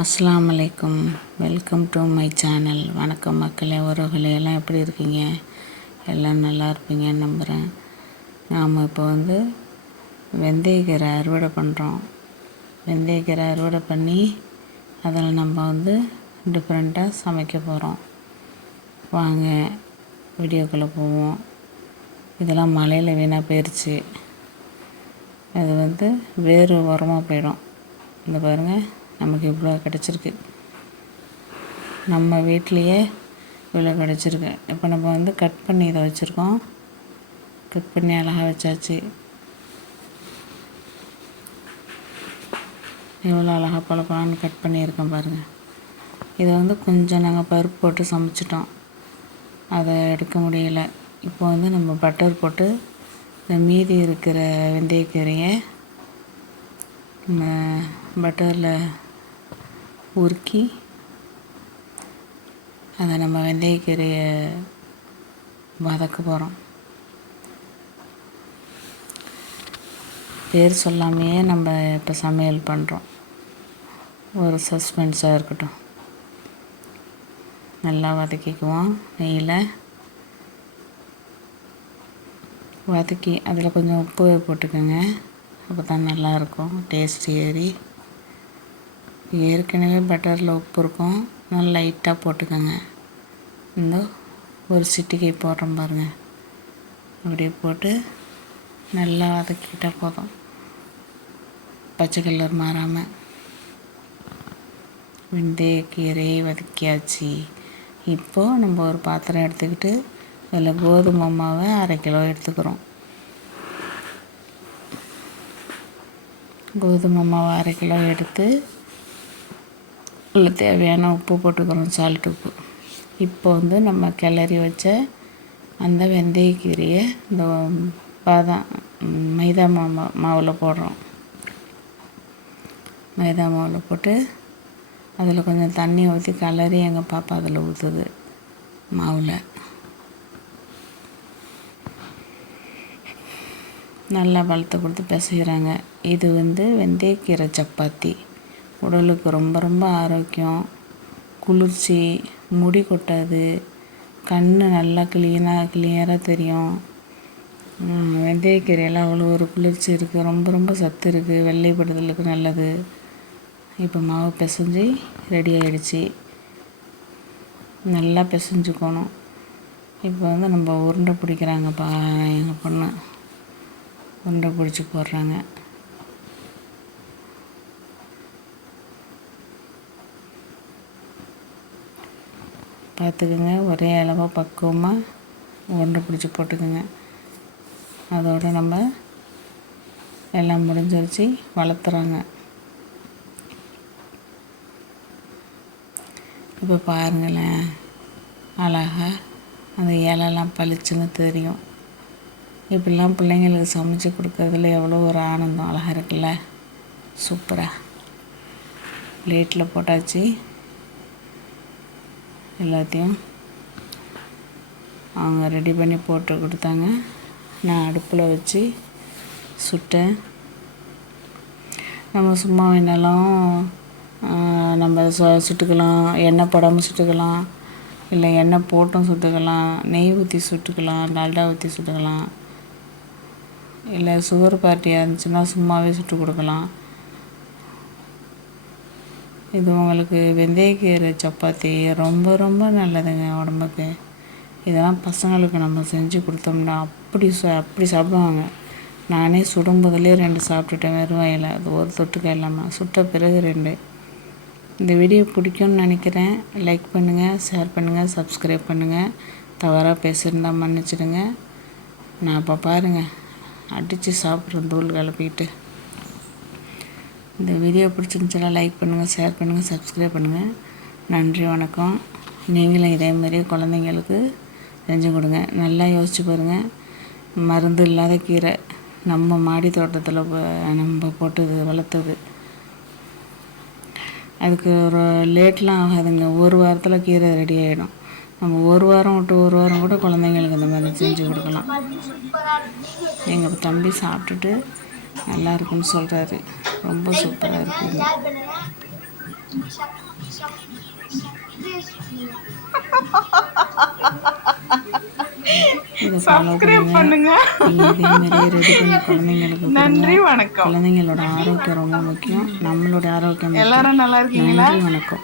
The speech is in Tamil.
அஸ்ஸலாமு அலைக்கும். Welcome to my channel. வணக்கம் மக்களே, உறவுகளே, எல்லாம் எப்படி இருக்கீங்க? எல்லாம் நல்லா இருப்பீங்கன்னு நம்புகிறேன். நாம் இப்போ வெந்தயக்கீரை அறுவடை பண்ணுறோம். வெந்தயக்கீரை அறுவடை பண்ணி அதில் நம்ம டிஃப்ரெண்ட்டாக சமைக்க போகிறோம். வாங்க வீடியோக்குள்ளே போவோம். இதெல்லாம் மழையில் வீணாக போயிடுச்சு. அது வேறு உரமாக போயிடும். இந்த பாருங்கள், நமக்கு இவ்வளோ கிடச்சிருக்கு. நம்ம வீட்லேயே இவ்வளோ கிடச்சிருக்கு. இப்போ நம்ம கட் பண்ணி இதை வச்சுருக்கோம். கட் பண்ணி அழகாக வச்சாச்சு. எவ்வளோ அழகாக பழப்பழான்னு கட் பண்ணியிருக்கோம் பாருங்கள். இதை கொஞ்சம் நாங்கள் பருப்பு போட்டு சமைச்சிட்டோம். அதை எடுக்க முடியலை. இப்போ நம்ம பட்டர் போட்டு இந்த மீதி இருக்கிற வெந்தயக்கீரையை பட்டரில் உருக்கி அதை நம்ம வெந்தயக்கீரையை வதக்க போகிறோம். பேர் சொல்லாமையே நம்ம இப்போ சமையல் பண்ணுறோம். ஒரு சஸ்பென்ஸாக இருக்கட்டும். நல்லா வதக்கிக்குவோம். நெய்யில் வதக்கி அதில் கொஞ்சம் உப்பு போட்டுக்கோங்க. அப்போ தான் நல்லாயிருக்கும். டேஸ்ட் ஏற்கனவே பட்டரில் உப்பு இருக்கும். நல்லா லைட்டாக போட்டுக்கோங்க. ஒரு சிட்டிகை போடுறோம் பாருங்கள். அப்படியே போட்டு நல்லா வதக்கிட்டால் போதும். பச்சை கலர் மாறாமல். வெந்தயக்கீரையை வதக்கியாச்சு. இப்போது நம்ம ஒரு பாத்திரம் எடுத்துக்கிட்டு அதில் கோதுமை மாவை 1/2 கிலோ எடுத்துக்கிறோம். கோதுமை மாவு 1/2 கிலோ எடுத்து அதில் தேவையான உப்பு போட்டுக்கிறோம், சால்ட் உப்பு. இப்போ நம்ம கிளறி வச்ச அந்த வெந்தயக்கீரையை இந்த மைதா மாவில் போடுறோம். மைதா மாவில் போட்டு அதில் கொஞ்சம் தண்ணி ஊற்றி கிளறி எங்கள் பாப்பா அதில் ஊற்றுது மாவில். நல்லா வளர்த்து கொடுத்து பிசைகிறாங்க. இது வெந்தயக்கீரை சப்பாத்தி. உடலுக்கு ரொம்ப ரொம்ப ஆரோக்கியம், குளிர்ச்சி, முடி கொட்டாது, கண் நல்லா கிளியராக தெரியும். வெந்தயக்கீரையெல்லாம் அவ்வளோ ஒரு குளிர்ச்சி இருக்குது. ரொம்ப ரொம்ப சத்து இருக்குது. வெள்ளைப்படுதலுக்கு நல்லது. இப்போ மாவு பிசைஞ்சு ரெடி ஆகிடுச்சி. நல்லா பிசைஞ்சுக்கணும். இப்போ நம்ம உருண்டை பிடிக்கிறாங்கப்பா. எங்கள் பொண்ணு உருண்டை பிடிச்சி போடுறாங்க. பார்த்துக்குங்க, ஒரே அளவாக பக்குவமாக உருண்டை பிடிச்சி போட்டுக்குங்க. அதோடு நம்ம எல்லாம் முடிஞ்சிருச்சு. வளர்த்துறாங்க. இப்போ பாருங்களேன், அழகாக அந்த இலெல்லாம் பளிச்சுன்னு தெரியும். இப்படிலாம் பிள்ளைங்களுக்கு சமைச்சு கொடுக்கறதுல எவ்வளோ ஒரு ஆனந்தம். அழகாக இருக்குல்ல, சூப்பராக. பிளேட்டில் போட்டாச்சு. எல்லாத்தையும் அவங்க ரெடி பண்ணி போட்டு கொடுத்தாங்க. நான் அடுப்பில் வச்சு சுட்டேன். நம்ம சும்மா வேணாலும் நம்ம சுட்டுக்கலாம். எண்ணெய் போடாமல் சுட்டுக்கலாம், இல்லை எண்ணெய் போட்டும் சுட்டுக்கலாம், நெய் ஊற்றி சுட்டுக்கலாம், டால்டா ஊற்றி சுட்டுக்கலாம், இல்லை சுகர் பார்ட்டியாக இருந்துச்சுன்னா சும்மாவே சுட்டு கொடுக்கலாம். இது உங்களுக்கு வெந்தயக்கீரை சப்பாத்தி ரொம்ப ரொம்ப நல்லதுங்க உடம்புக்கு. இதெல்லாம் பசங்களுக்கு நம்ம செஞ்சு கொடுத்தோம்னா அப்படி சாப்பிடுவாங்க. நானே சுடும் போதிலே 2 சாப்பிட்டுட்டேன் வெறும் வாயில். அது ஒரு தொட்டுக்க இல்லாமல். சுட்ட பிறகு 2. இந்த வீடியோ பிடிக்கும்னு நினைக்கிறேன். லைக் பண்ணுங்கள், ஷேர் பண்ணுங்கள், சப்ஸ்கிரைப் பண்ணுங்கள். தவறாக பேசியிருந்தால் மன்னிச்சிடுங்க. நான் இப்போ பாருங்கள் அடித்து சாப்பிட்றேன் தூள் கிளப்பிக்கிட்டு. இந்த வீடியோ பிடிச்சிருந்துச்சுன்னா லைக் பண்ணுங்கள், ஷேர் பண்ணுங்கள், சப்ஸ்கிரைப் பண்ணுங்கள். நன்றி, வணக்கம். நீங்களும் இதேமாரி குழந்தைங்களுக்கு செஞ்சு கொடுங்க. நல்லா யோசிச்சு பாருங்கள். மருந்து இல்லாத கீரை, நம்ம மாடி தோட்டத்தில் நம்ம போட்டது, வளர்த்தது. அதுக்கு ஒரு லேட்லாம் ஆகாதுங்க. ஒரு வாரத்தில் கீரை ரெடி ஆகிடும். நம்ம ஒரு வாரம் விட்டு ஒரு வாரம் கூட குழந்தைங்களுக்கு இந்த மாதிரி செஞ்சு கொடுக்கலாம். எங்கள் தம்பி சாப்பிட்டுட்டு நல்லா இருக்குன்னு சொல்கிறாரு. ரொம்ப சூப்பராக இருக்குங்க. இதை ஃபாலோ சப்ஸ்கிரைப் பண்ணுங்கள். பண்ணுங்க. நீங்கள் இதே மாதிரியே ரெடி பண்ணி குழந்தைங்களுக்கு கொடுங்க. நன்றி, வணக்கம். குழந்தைங்களோட ஆரோக்கியம் ரொம்ப முக்கியம். நம்மளோட ஆரோக்கியம் முக்கியம். எல்லாரும் நல்லா இருக்கீங்களா? நன்றி, வணக்கம்.